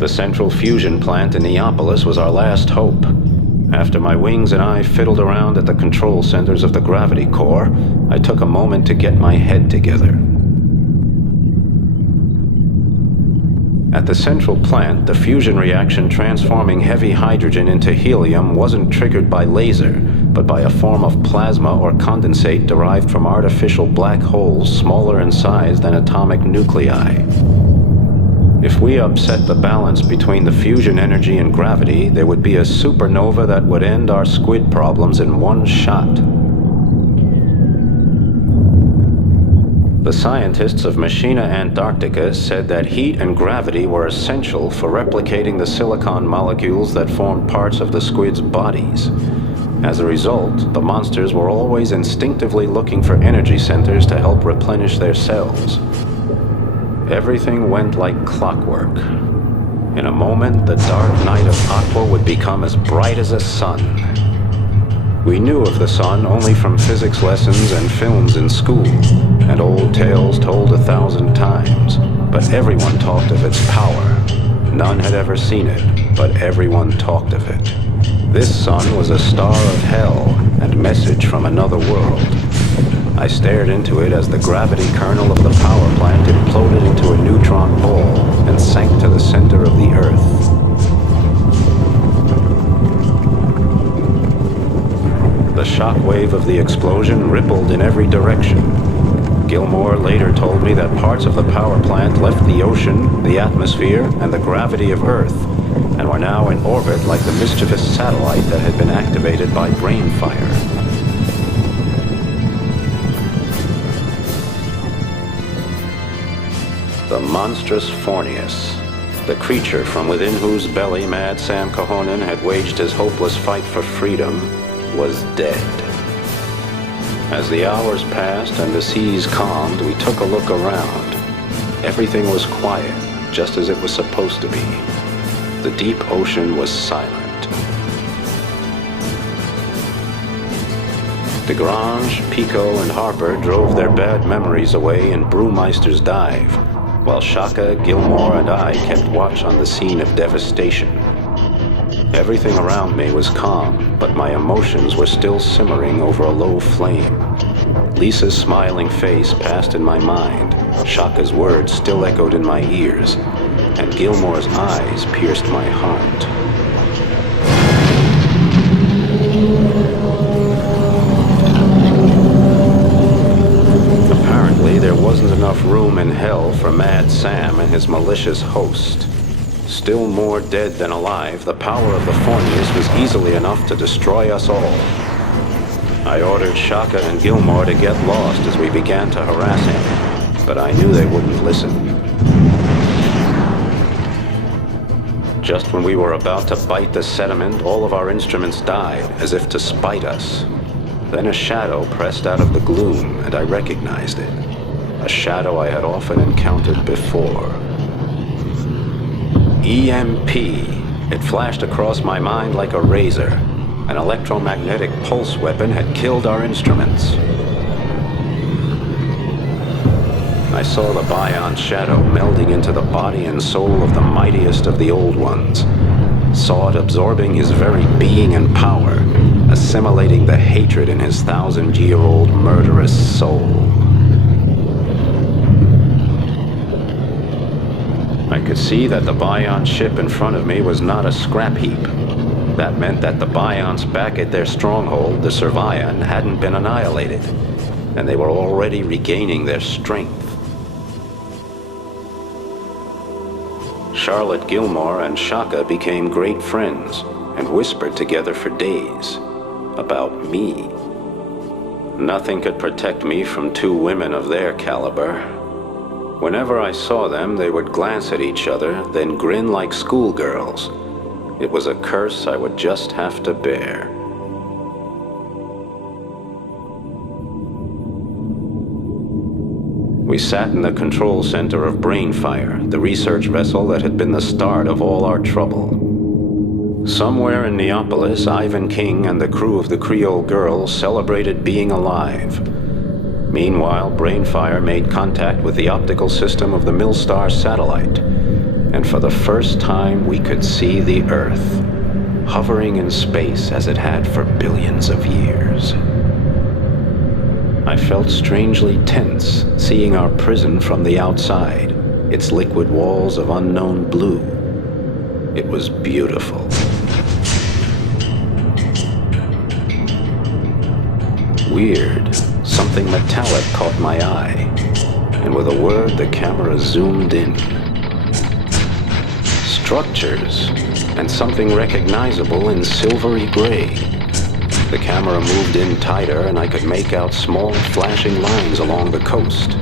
The central fusion plant in Neapolis was our last hope. After my wings and I fiddled around at the control centers of the gravity core, I took a moment to get my head together. At the central plant, the fusion reaction transforming heavy hydrogen into helium wasn't triggered by laser, but by a form of plasma or condensate derived from artificial black holes smaller in size than atomic nuclei. If we upset the balance between the fusion energy and gravity, there would be a supernova that would end our squid problems in one shot. The scientists of Machina Antarctica said that heat and gravity were essential for replicating the silicon molecules that formed parts of the squid's bodies. As a result, the monsters were always instinctively looking for energy centers to help replenish their cells. Everything went like clockwork. In a moment, the dark night of Aqua would become as bright as a sun. We knew of the sun only from physics lessons and films in school, and old tales told 1,000 times. But everyone talked of its power. None had ever seen it, but everyone talked of it. This sun was a star of hell and message from another world. I stared into it as the gravity kernel of the power plant imploded into a neutron ball and sank to the center of the Earth. The shock wave of the explosion rippled in every direction. Gilmore later told me that parts of the power plant left the ocean, the atmosphere, and the gravity of Earth, and were now in orbit like the mischievous satellite that had been activated by brain fire. The monstrous Fornius, the creature from within whose belly Mad Sam Cahonen had waged his hopeless fight for freedom, was dead. As the hours passed and the seas calmed, we took a look around. Everything was quiet, just as it was supposed to be. The deep ocean was silent. DeGrange, Pico, and Harper drove their bad memories away in Brewmeister's dive, while Shaka, Gilmore, and I kept watch on the scene of devastation. Everything around me was calm, but my emotions were still simmering over a low flame. Lisa's smiling face passed in my mind, Shaka's words still echoed in my ears, and Gilmore's eyes pierced my heart. Apparently, there wasn't enough room in hell for Mad Sam and his malicious host. Still more dead than alive, the power of the Fornius was easily enough to destroy us all. I ordered Shaka and Gilmore to get lost as we began to harass him, but I knew they wouldn't listen. Just when we were about to bite the sediment, all of our instruments died, as if to spite us. Then a shadow pressed out of the gloom, and I recognized it. A shadow I had often encountered before. EMP. It flashed across my mind like a razor. An electromagnetic pulse weapon had killed our instruments. I saw the Bion shadow melding into the body and soul of the mightiest of the old ones. Saw it absorbing his very being and power, assimilating the hatred in his 1,000-year-old murderous soul. I could see that the Bion ship in front of me was not a scrap heap. That meant that the Bions back at their stronghold, the Servion, hadn't been annihilated, and they were already regaining their strength. Charlotte Gilmore and Shaka became great friends and whispered together for days about me. Nothing could protect me from two women of their caliber. Whenever I saw them, they would glance at each other, then grin like schoolgirls. It was a curse I would just have to bear. We sat in the control center of Brainfire, the research vessel that had been the start of all our trouble. Somewhere in Neapolis, Ivan King and the crew of the Creole Girl celebrated being alive. Meanwhile, Brainfire made contact with the optical system of the Millstar satellite, and for the first time we could see the Earth, hovering in space as it had for billions of years. I felt strangely tense, seeing our prison from the outside, its liquid walls of unknown blue. It was beautiful. Weird, something metallic caught my eye, and with a word the camera zoomed in. Structures, and something recognizable in silvery gray. The camera moved in tighter and I could make out small flashing lines along the coast.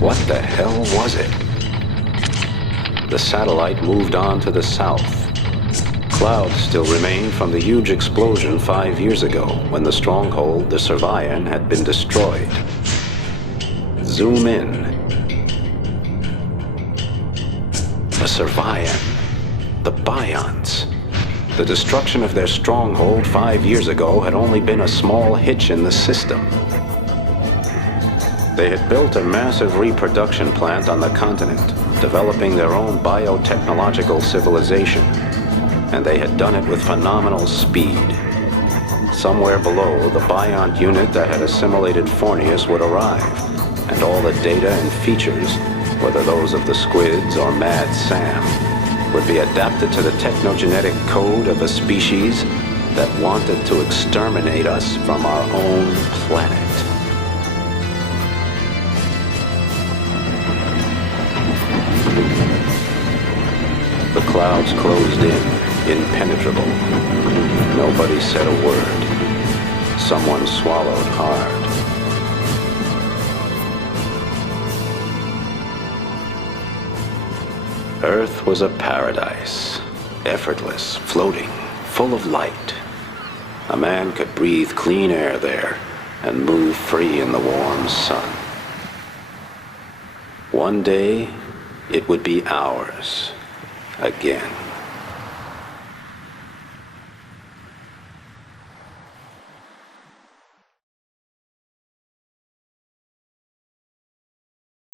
What the hell was it? The satellite moved on to the south. Clouds still remained from the huge explosion 5 years ago when the stronghold, the Servian, had been destroyed. Zoom in. The Servian. The Bions. The destruction of their stronghold 5 years ago had only been a small hitch in the system. They had built a massive reproduction plant on the continent, developing their own biotechnological civilization, and they had done it with phenomenal speed. Somewhere below, the Biont unit that had assimilated Fornius would arrive, and all the data and features, whether those of the squids or Mad Sam, would be adapted to the technogenetic code of a species that wanted to exterminate us from our own planet. The clouds closed in, impenetrable. Nobody said a word. Someone swallowed hard. Earth was a paradise, effortless, floating, full of light. A man could breathe clean air there and move free in the warm sun. One day, it would be ours again.